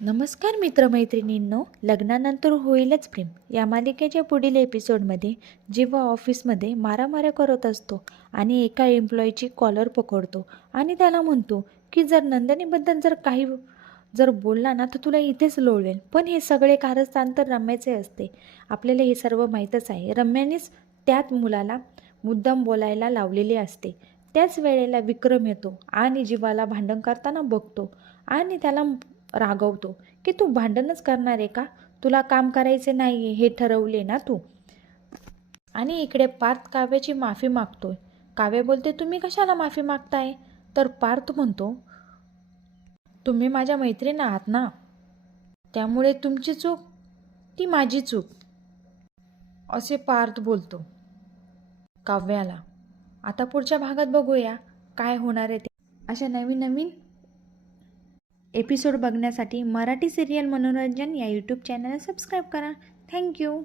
नमस्कार मित्रमैत्रिणींनो, लग्नानंतर होईलच प्रेम या मालिकेच्या पुढील एपिसोडमध्ये जेव्हा ऑफिसमध्ये मारामाऱ्या करत असतो आणि एका एम्प्लॉईची कॉलर पकडतो आणि त्याला म्हणतो की जर नंदिनीबद्दल काही बोलला ना तर तुला इथेच लोळवेल. पण हे सगळे कारस्थान तर रम्याचे असते. आपल्याला हे सर्व माहीतच आहे. रम्यानेच त्याच मुलाला मुद्दाम बोलायला लावलेले असते. त्याच वेळेला विक्रम येतो आणि जीवाला भांडण करताना बघतो आणि त्याला रागवतो की तू भांडणच करणार आहे का? तुला काम करायचे नाही हे ठरवले ना तू. आणि इकडे पार्थ काव्याची माफी मागतोय. काव्य बोलते तुम्ही कशाला माफी मागताय? तर पार्थ म्हणतो तुम्ही माझ्या मैत्रीण आहात ना, त्यामुळे तुमची चूक ती माझी चूक, असे पार्थ बोलतो काव्याला. आता पुढच्या भागात बघूया काय होणार आहे ते. अशा नवीन नवीन एपिसोड बघण्यासाठी मराठी सिरियल मनोरंजन या यूट्यूब चॅनलला सबस्क्राईब करा. थँक्यू.